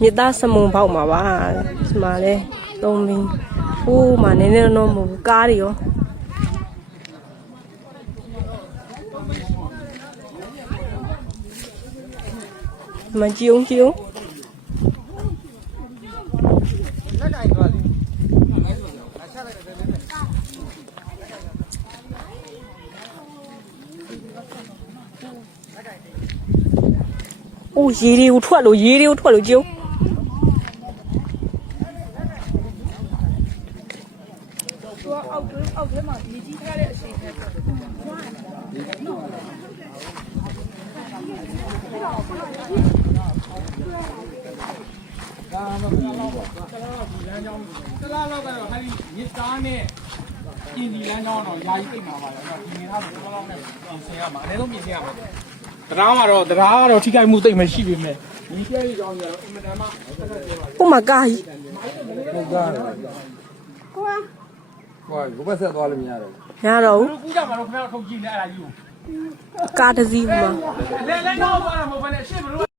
မြစ်သားစမုံပေါက်မှာပါဒီမှာလဲသုံးမင်းဟိုးမှာနည်းနည်းတော့မဟုတ်ဘူးကားတွေရောမကြည့်အောင်အိုးရေတွေကိုထွက်လို့ကြည့်အောက်ထဲမှာမြေကြီးထားတဲ့အချိန်နဲ့ဒါမှမဟုတ်တော့ဒီလမ်းကြောင်းတလားလောက်ကတော့ဟာဒီမြစ်သားနဲ့ပြင်ဒီလမ်းကြောင်းတော့ယာယီပြိတ်မှာပါလေဒီနေသားတော့လောက်နဲ့ဆင်ရမှာအနည်းဆုံးပြင်ဆင်ရမှာတရားကတော့ထိခိုက်မှုသိမ့်မရှိပြီမဲ့ဒီကျဲကြီးကြောင်းကြတော့အင်မတန်မှဟိုမှာကားကြီးဟုတ်ကားကိုဘက်ဆက်သွားလို့မရတော့ရတော့ဘူးကူးကြမှာတော့ခင်ဗျားတို့ထုတ်ကြည့်နေအဲ့ဒါကြီးကိုကားတစ်စီးမှာလဲကောက်သွားတာမဟုတ်ဘဲနဲ့ရှေ့ဘလို့